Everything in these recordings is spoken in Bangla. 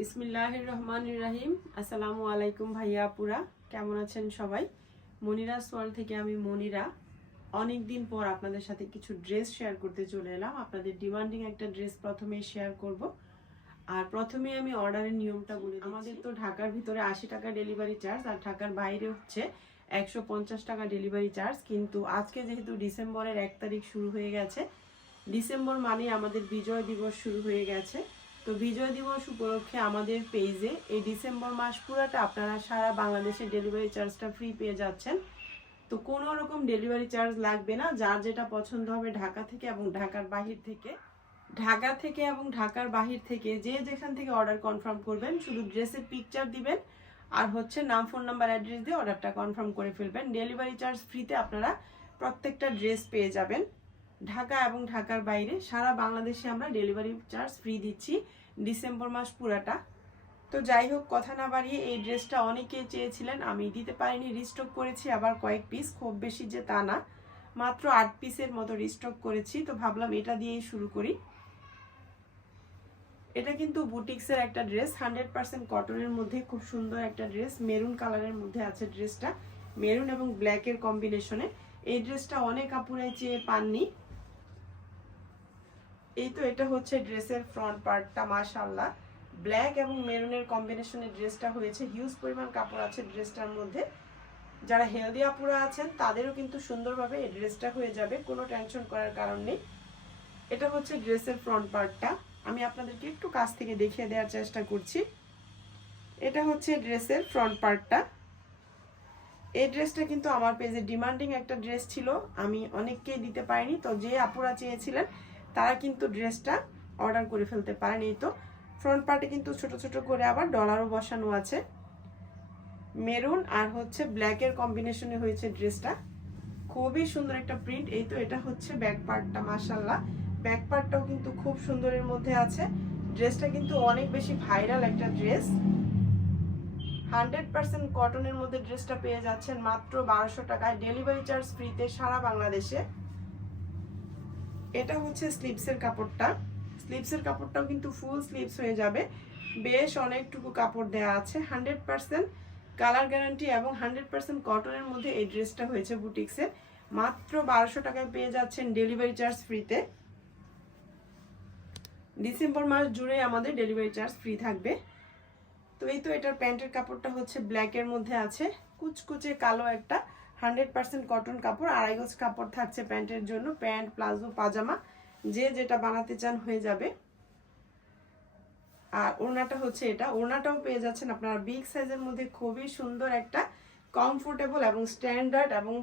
বিসমিল্লাহ রহমান রাহিম আসসালামু আলাইকুম ভাইয়া, আপুরা। কেমন আছেন সবাই? মনিরা সোয়াল থেকে আমি মনিরা। অনেক দিন পর আপনাদের সাথে কিছু ড্রেস শেয়ার করতে চলে এলাম। আপনাদের ডিমান্ডিং একটা ড্রেস প্রথমে শেয়ার করব। আর প্রথমে আমি অর্ডারের নিয়মটা বলি আমাদের তো ঢাকার ভিতরে আশি টাকা ডেলিভারি চার্জ, আর ঢাকার বাইরে হচ্ছে একশো পঞ্চাশ টাকা ডেলিভারি চার্জ। কিন্তু আজকে যেহেতু ডিসেম্বরের এক তারিখ শুরু হয়ে গেছে, ডিসেম্বর মানে আমাদের বিজয় দিবস শুরু হয়ে গেছে। তো বিজয় দিবস উপলক্ষে আমাদের পেজে এই ডিসেম্বর মাস পুরাটা আপনারা সারা বাংলাদেশে ডেলিভারি চার্জটা ফ্রি পেয়ে যাচ্ছেন। তো কোনো রকম ডেলিভারি চার্জ লাগবে না, যার যেটা পছন্দ হবে ঢাকা থেকে এবং ঢাকার বাহির থেকে। ঢাকা থেকে এবং ঢাকার বাহির থেকে যে যেখান থেকে অর্ডার কনফার্ম করবেন, শুধু ড্রেসের পিকচার দিবেন আর হচ্ছে নাম ফোন নাম্বার অ্যাড্রেস দিয়ে অর্ডারটা কনফার্ম করে ফেলবেন। ডেলিভারি চার্জ ফ্রিতে আপনারা প্রত্যেকটা ড্রেস পেয়ে যাবেন। ঢাকা এবং ঢাকার বাইরে সারা বাংলাদেশে আমরা ডেলিভারি চার্জ ফ্রি দিচ্ছি ডিসেম্বর মাস পুরাটা। তো যাই হোক, কথা না বাড়িয়ে এই ড্রেসটা অনেকে চেয়েছিলেন, আমি দিতে পারিনি রিস্টক করেছি, আবার কয়েক পিস খুব বেশি যে তা না। মাত্র আট পিসের মতো রিস্টক করেছি, তো ভাবলাম এটা দিয়েই শুরু করি। এটা কিন্তু বুটিক্সের একটা ড্রেস হান্ড্রেড পার্সেন্ট কটনের মধ্যে, খুব সুন্দর একটা ড্রেস মেরুন কালারের মধ্যে আছে ড্রেসটা মেরুন এবং ব্ল্যাকের কম্বিনেশনে এই ড্রেসটা অনেক আপুরাই চেয়ে পাননি। এই তো এটা হচ্ছে ড্রেসের ফ্রন্ট পার্টটা মাশাল্লাহ ব্ল্যাক এবং মেরুনের কম্বিনেশনের ড্রেসটা হয়েছে। হিউজ পরিমাণ কাপড় আছে ড্রেসটার মধ্যে। যারা হেলদি আপুরা আছেন, তাদেরও কিন্তু সুন্দরভাবে এই ড্রেসটা হয়ে যাবে। কোনো টেনশন করার কারণ নেই। এটা হচ্ছে ড্রেসের ফ্রন্ট পার্টটা আমি আপনাদেরকে একটু কাছ থেকে দেখিয়ে দেওয়ার চেষ্টা করছি। এটা হচ্ছে ড্রেসের ফ্রন্ট পার্টটা এই ড্রেসটা কিন্তু আমার পেজে ডিমান্ডিং একটা ড্রেস ছিল। আমি অনেককেই দিতে পারিনি। তো যে আপুরা চেয়েছিলেন তারা কিন্তু ড্রেসটা অর্ডার করে ফেলতে পারেন এই তো ফ্রন্ট পার্টে কিন্তু ছোট ছোট করে আবার ডলারও বসানো আছে। মেরুন আর হচ্ছে ব্ল্যাকের কম্বিনেশনে হয়েছে ড্রেসটা। খুবই সুন্দর একটা প্রিন্ট এই তো এটা হচ্ছে ব্যাক পার্টটা মাসাল্লাহ ব্যাক পার্টটাও কিন্তু খুব সুন্দরের মধ্যে আছে। ড্রেসটা কিন্তু অনেক বেশি ভাইরাল একটা ড্রেস। হান্ড্রেড পার্সেন্ট কটনের মধ্যে ড্রেসটা পেয়ে যাচ্ছেন মাত্র বারোশো টাকায়। ডেলিভারি চার্জ ফ্রিতে সারা বাংলাদেশে। এটা হচ্ছে স্লিপসের কাপড়টা। স্লিপসের কাপড়টাও কিন্তু ফুল স্লিপস হয়ে যাবে। বেশ অনেকটুকু কাপড় দেওয়া আছে হান্ড্রেড পার্সেন্ট কালার গ্যারান্টি এবং হান্ড্রেড পার্সেন্ট কটনের মধ্যে এই ড্রেসটা হয়েছে বুটিক্সের মাত্র বারোশো টাকায় পেয়ে যাচ্ছেন ডেলিভারি চার্জ ফ্রিতে ডিসেম্বর মাস জুড়ে আমাদের ডেলিভারি চার্জ ফ্রি থাকবে। তো এই তো এটার প্যান্টের কাপড়টা হচ্ছে ব্ল্যাকের মধ্যে আছে। কুচকুচে কালো একটা হান্ড্রেড পার্সেন্ট কটন কাপড়, আড়াই গজ কাপড় থাকছে প্যান্টের জন্য, প্যান্ট, প্লাজো, পাজামা, যে যেটা বানাতে চান হয়ে যাবে। আর ওড়নাটা হচ্ছে এটা। ওড়নাটাও পেয়ে যাচ্ছেন আপনারা বিগ সাইজের মধ্যে, খুবই সুন্দর একটা কমফোর্টেবল এবং স্ট্যান্ডার্ড এবং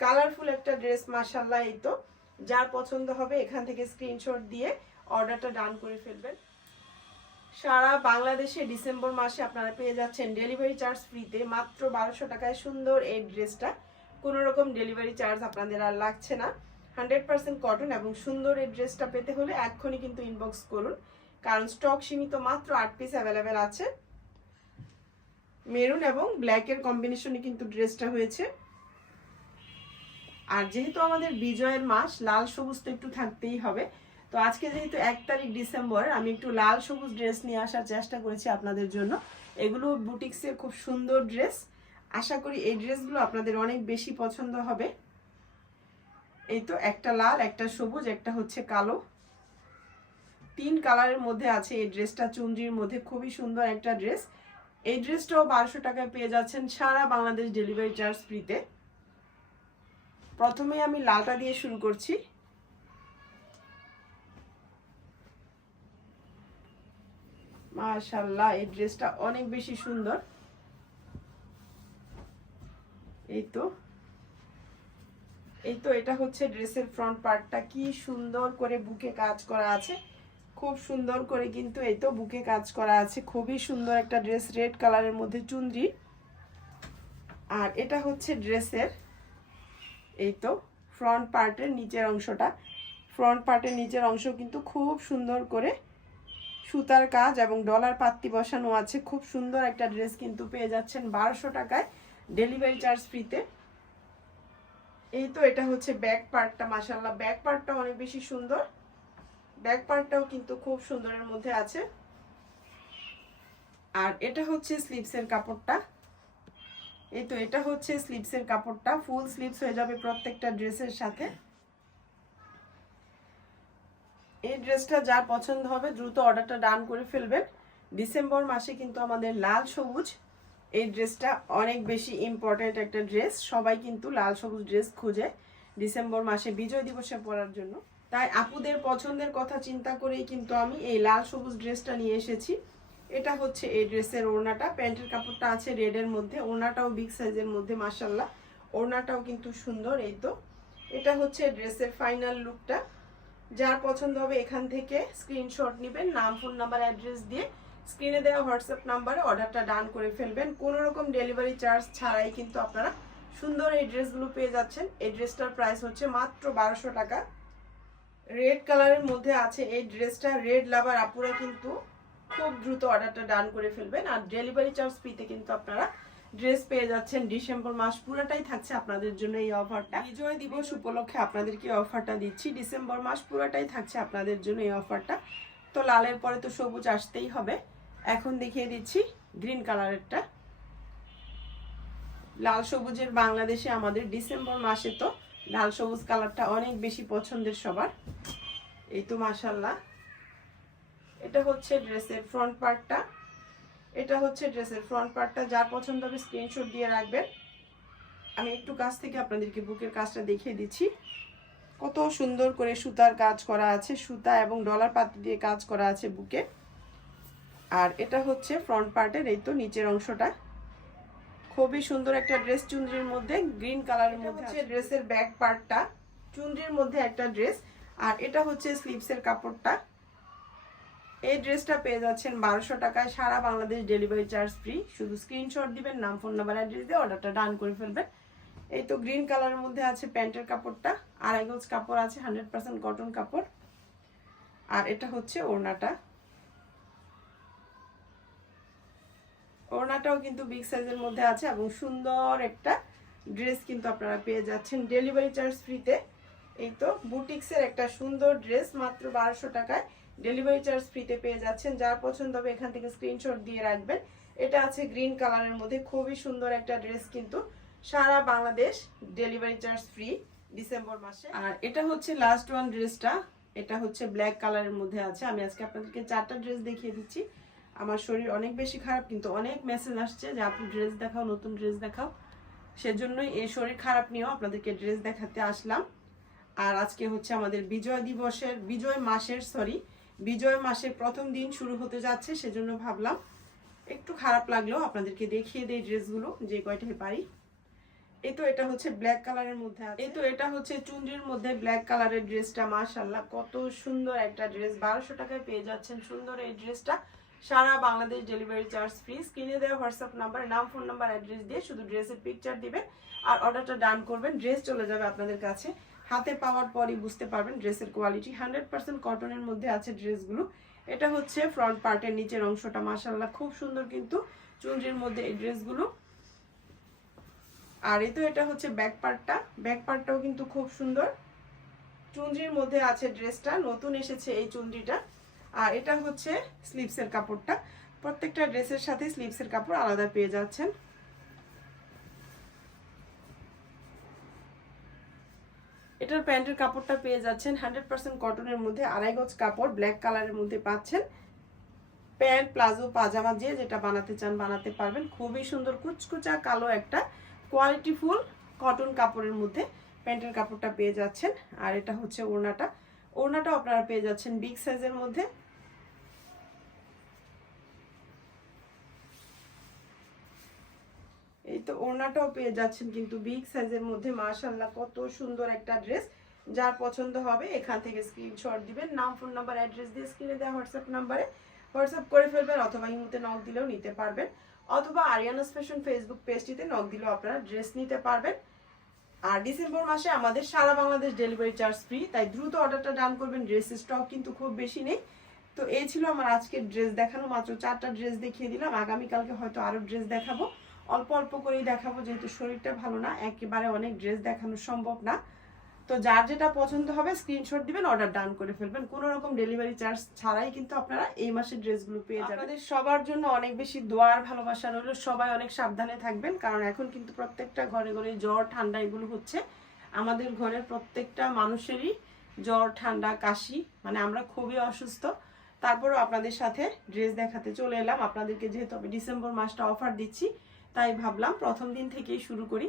কালারফুল একটা ড্রেস মাসাল্লাহ এই তো। যার পছন্দ হবে এখান থেকে স্ক্রিনশট দিয়ে অর্ডারটা ডান করে ফেলবেন। সারা বাংলাদেশে ডিসেম্বর মাসে আপনারা পেয়ে যাচ্ছেন ডেলিভারি চার্জ ফ্রিতে মাত্র বারোশো টাকায় সুন্দর এই ড্রেসটা কোনো রকম ডেলিভারি চার্জ আপনাদের আর লাগছে না। হান্ড্রেড পার্সেন্ট কটন এবং সুন্দর এই ড্রেসটা পেতে হলে এক্ষুনি কিন্তু ইনবক্স করুন। কারণ স্টক সীমিত মাত্র আট পিস অ্যাভেলেবেল আছে। মেরুন এবং ব্ল্যাকের কম্বিনেশনে কিন্তু ড্রেসটা হয়েছে। আর যেহেতু আমাদের বিজয়ের মাস, লাল সবুজ তো একটু থাকতেই হবে। তো আজকে যেহেতু এক তারিখ ডিসেম্বর, আমি একটু লাল সবুজ ড্রেস নিয়ে আসার চেষ্টা করেছি আপনাদের জন্য। এগুলো বুটিক্সের খুব সুন্দর ড্রেস আশা করি এই ড্রেসগুলো আপনাদের অনেক বেশি পছন্দ হবে। এই তো একটা লাল, একটা সবুজ, একটা হচ্ছে কালো। তিন কালারের মধ্যে আছে এই ড্রেসটা, চুনরির মধ্যে। খুবই সুন্দর একটা ড্রেস। এই ড্রেসটাও বারোশো টাকায় পেয়ে যাচ্ছেন সারা বাংলাদেশ ডেলিভারি চার্জ ফ্রিতে। প্রথমে আমি লালটা দিয়ে শুরু করছি। মাশাল্লাহ এই ড্রেসটা অনেক বেশি সুন্দর। এই তো। এই তো, এটা হচ্ছে ড্রেসের ফ্রন্ট পার্টটা কি সুন্দর করে বুকে কাজ করা আছে। খুব সুন্দর করে কিন্তু এই তো বুকে কাজ করা আছে। খুবই সুন্দর একটা ড্রেস রেড কালারের মধ্যে চুনরি। আর এটা হচ্ছে ড্রেসের, এই তো ফ্রন্ট পার্টের নিচের অংশটা। ফ্রন্ট পার্টের নিচের অংশ কিন্তু খুব সুন্দর করে সুতার কাজ এবং ডলার পাত্তি বসানো আছে। খুব সুন্দর একটা ড্রেস কিন্তু পেয়ে যাচ্ছেন বারোশো টাকায়। ডেলিভারি চার্জ ফ্রিতে। এই তো এটা হচ্ছে ব্যাক পার্টটা মাসাল্লাহ ব্যাক পার্টটা অনেক বেশি সুন্দর। ব্যাক পার্টটাও কিন্তু খুব সুন্দরের মধ্যে আছে। আর এটা হচ্ছে স্লিভসের কাপড়টা। এই তো এটা হচ্ছে স্লিভসের কাপড়টা। ফুল স্লিভস হয়ে যাবে প্রত্যেকটা ড্রেসের সাথে। এই ড্রেসটা যার পছন্দ হবে দ্রুত অর্ডারটা ডান করে ফেলবেন। ডিসেম্বর মাসে কিন্তু আমাদের লাল সবুজ এই ড্রেসটা অনেক বেশি ইম্পর্ট্যান্ট একটা ড্রেস সবাই কিন্তু লাল সবুজ ড্রেস খোঁজে ডিসেম্বর মাসে বিজয় দিবসে পরার জন্য। তাই আপুদের পছন্দের কথা চিন্তা করেই কিন্তু আমি এই লাল সবুজ ড্রেসটা নিয়ে এসেছি। এটা হচ্ছে এই ড্রেসের ওড়নাটা। প্যান্টের কাপড়টা আছে রেডের মধ্যে। ওড়নাটাও বিগ সাইজের মধ্যে মাসাল্লাহ ওড়নাটাও কিন্তু সুন্দর এই তো। এটা হচ্ছে ড্রেসের ফাইনাল লুকটা যার পছন্দ হবে এখান থেকে স্ক্রিনশট নেবেন, নাম ফোন নাম্বার অ্যাড্রেস দিয়ে স্ক্রিনে দেওয়া হোয়াটসঅ্যাপ নাম্বারে অর্ডারটা ডান করে ফেলবেন। কোনো রকম ডেলিভারি চার্জ ছাড়াই কিন্তু আপনারা সুন্দর এই ড্রেসগুলো পেয়ে যাচ্ছেন। এই ড্রেসটার প্রাইস হচ্ছে মাত্র বারোশো টাকা। রেড কালারের মধ্যে আছে এই ড্রেসটা। রেড লাভার আপুরা কিন্তু খুব দ্রুত অর্ডারটা ডান করে ফেলবেন। আর ডেলিভারি চার্জ ফ্রিতে কিন্তু আপনারা ড্রেস পেয়ে যাচ্ছেন। ডিসেম্বর মাস পুরোটাই থাকছে আপনাদের জন্য এই অফারটা। বিজয় দিবস উপলক্ষে আপনাদেরকে অফারটা দিচ্ছি। ডিসেম্বর মাস পুরোটাই থাকছে আপনাদের জন্য এই অফারটা। তো লালের পরে তো সবুজ আসতেই হবে। এখন দেখিয়ে দিচ্ছি গ্রিন কালারেরটা। লাল সবুজের বাংলাদেশে আমাদের ডিসেম্বর মাসে তো লাল সবুজ কালারটা অনেক বেশি পছন্দের সবার। এই তো মাসাল্লাহ এটা হচ্ছে ড্রেসের ফ্রন্ট পার্টটা। এটা হচ্ছে ড্রেসের ফ্রন্ট পার্টটা। যার পছন্দ হবে স্ক্রিনশট দিয়ে রাখবেন। আমি একটু কাছ থেকে আপনাদেরকে বুকের কাজটা দেখিয়ে দিচ্ছি। কত সুন্দর করে সুতার কাজ করা আছে, সুতা এবং ডলার পাতি দিয়ে কাজ করা আছে বুকে। আর এটা হচ্ছে ফ্রন্ট পার্টের এই তো নিচের অংশটা। খুবই সুন্দর একটা ড্রেস চুনরির মধ্যে গ্রিন কালারের মধ্যে হচ্ছে ড্রেসের ব্যাক পার্টটা চুনরির মধ্যে একটা ড্রেস আর এটা হচ্ছে স্লিভসের কাপড়টা। এই ড্রেসটা পেয়ে যাচ্ছেন বারোশো টাকায়, সারা বাংলাদেশ ডেলিভারি চার্জ ফ্রি শুধু স্ক্রিনশট দিবেন, নাম ফোন নাম্বার অ্যাড্রেস দিয়ে অর্ডারটা ডান করে ফেলবেন। এই তো গ্রিন কালারের মধ্যে আছে প্যান্টের কাপড়টা, আড়াই গজ কাপড় আছে হান্ড্রেড পার্সেন্ট কটন কাপড়। আর এটা হচ্ছে ওড়নাটা। ওড়নাটাও কিন্তু বিগ সাইজের মধ্যে আছে এবং সুন্দর একটা ড্রেস কিন্তু আপনারা পেয়ে যাচ্ছেন ডেলিভারি চার্জ ফ্রিতে এই তো বুটিক্সের একটা সুন্দর ড্রেস মাত্র বারোশো টাকায় ডেলিভারি চার্জ ফ্রিতে পেয়ে যাচ্ছেন। যার পছন্দ হবে এখান থেকে স্ক্রিনশট দিয়ে রাখবেন। এটা আছে গ্রিন কালারের মধ্যে, খুবই সুন্দর একটা ড্রেস কিন্তু সারা Bangladesh delivery charge free December মাসে। আর এটা হচ্ছে লাস্ট ওয়ান ড্রেসটা এটা হচ্ছে ব্ল্যাক কালারের মধ্যে আছে। আমি আজকে আপনাদেরকে চারটা ড্রেস দেখিয়ে দিচ্ছি। আমার শরীর অনেক বেশি খারাপ, কিন্তু অনেক মেসেজ আসছে যে আপনি ড্রেস দেখাও, নতুন ড্রেস দেখাও। সেজন্যই এই শরীর খারাপ নিয়েও আপনাদেরকে ড্রেস দেখাতে আসলাম। আর আজকে হচ্ছে আমাদের বিজয় দিবসের, বিজয় মাসের সরি বিজয় মাসের প্রথম দিন শুরু হতে যাচ্ছে, সেজন্য ভাবলাম একটু খারাপ লাগলেও আপনাদেরকে দেখিয়ে দেই ড্রেসগুলো যে কয়টাই পারি। এই তো এটা হচ্ছে ব্ল্যাক কালারের মধ্যে এই তো এটা হচ্ছে চুনরির মধ্যে ব্ল্যাক কালারের ড্রেসটা মাশাল্লাহ কত সুন্দর একটা ড্রেস। বারোশো টাকায় পেয়ে যাচ্ছেন সুন্দর এই ড্রেসটা। সারা বাংলাদেশ ডেলিভারি চার্জ ফ্রি স্ক্রিনে দেওয়া হোয়াটসঅ্যাপ নাম্বার নাম ফোন নাম্বার অ্যাড্রেস দিয়ে শুধু ড্রেসের পিকচার দিবেন আর অর্ডারটা ডান করবেন। ড্রেস চলে যাবে আপনাদের কাছে। হাতে পাওয়ার পরই বুঝতে পারবেন ড্রেসের কোয়ালিটি হান্ড্রেড পার্সেন্ট কটনের মধ্যে আছে ড্রেসগুলো। এটা হচ্ছে ফ্রন্ট পার্টের নিচের অংশটা মাসাল্লাহ খুব সুন্দর কিন্তু চুনরির মধ্যে এই ড্রেসগুলো। আর এই তো এটা হচ্ছে ব্যাক পার্টটা ব্যাক পার্টটাও কিন্তু খুব সুন্দর। চুনরির মধ্যে আছে ড্রেসটা নতুন এসেছে এই চুনরিটা। আর এটা হচ্ছে স্লিভসের কাপড়টা। প্রত্যেকটা ড্রেসের সাথে স্লিভসের কাপড় আলাদা পেয়ে যাচ্ছেন। এটার প্যান্টের কাপড়টা পেয়ে যাচ্ছেন। হান্ড্রেড পার্সেন্ট কটনের মধ্যে আড়াই গজ কাপড় ব্ল্যাক কালারের মধ্যে পাচ্ছেন। প্যান্ট, প্লাজো, পাজামা, যে যেটা বানাতে চান বানাতে পারবেন। খুবই সুন্দর, কুচকুচা, কালো একটা কোয়ালিটি ফুল কটন কাপড়ের মধ্যে, প্যান্টের কাপড়টা পেয়ে যাচ্ছেন। আর এটা হচ্ছে ওড়নাটা। ওড়নাটাও আপনারা পেয়ে যাচ্ছেন বিগ সাইজের মধ্যে। এই তো ওড়নাটাও পেয়ে যাচ্ছেন কিন্তু বিগ সাইজের মধ্যে। মাশাল্লাহ কত সুন্দর একটা ড্রেস যার পছন্দ হবে এখান থেকে স্ক্রিনশট দিবেন। নাম ফোন নাম্বার অ্যাড্রেস দিয়ে স্ক্রিনে দেওয়া হোয়াটসঅ্যাপ নাম্বারে হোয়াটসঅ্যাপ করে ফেলবেন অথবা ইমুতে নক দিলেও নিতে পারবেন। অথবা আরিয়ানাস ফ্যাশন ফেসবুক পেজটিতে নক দিলেও আপনারা ড্রেস নিতে পারবেন। আর ডিসেম্বর মাসে আমাদের সারা বাংলাদেশ ডেলিভারি চার্জ ফ্রি তাই দ্রুত অর্ডারটা ডান করবেন। ড্রেসের স্টক কিন্তু খুব বেশি নেই। তো এই ছিল আমার আজকের ড্রেস দেখানো। মাত্র চারটা ড্রেস দেখিয়ে দিলাম। আগামীকালকে হয়তো আরও ড্রেস দেখাবো। অল্প অল্প করেই দেখাবো, যেহেতু শরীরটা ভালো না। একেবারে অনেক ড্রেস দেখানো সম্ভব না। তো যার যেটা পছন্দ হবে স্ক্রিনশট দিবেন অর্ডার ডান করে ফেলবেন। কোনো রকম ডেলিভারি চার্জ ছাড়াই কিন্তু আপনারা এই মাসের ড্রেসগুলো পেয়ে যাবেন। সবার জন্য অনেক বেশি দোয়ার ভালোবাসা রইল। সবাই অনেক সাবধানে থাকবেন, কারণ এখন কিন্তু প্রত্যেকটা ঘরে ঘরে জ্বর, ঠান্ডা এগুলো হচ্ছে। আমাদের ঘরের প্রত্যেকটা মানুষেরই জ্বর, ঠান্ডা, কাশি মানে আমরা খুবই অসুস্থ। তারপরও আপনাদের সাথে ড্রেস দেখাতে চলে এলাম। আপনাদেরকে যেহেতু আমি ডিসেম্বর মাসটা অফার দিচ্ছি, তাই ভাবলাম প্রথম দিন থেকেই শুরু করি।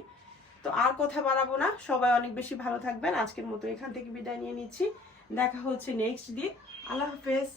তো আর কথা বাড়াবো না। সবাই অনেক বেশি ভালো থাকবেন। আজকের মতো এখান থেকে বিদায় নিয়ে নিচ্ছি। দেখা হচ্ছে নেক্সট দিন আল্লাহ হাফেজ।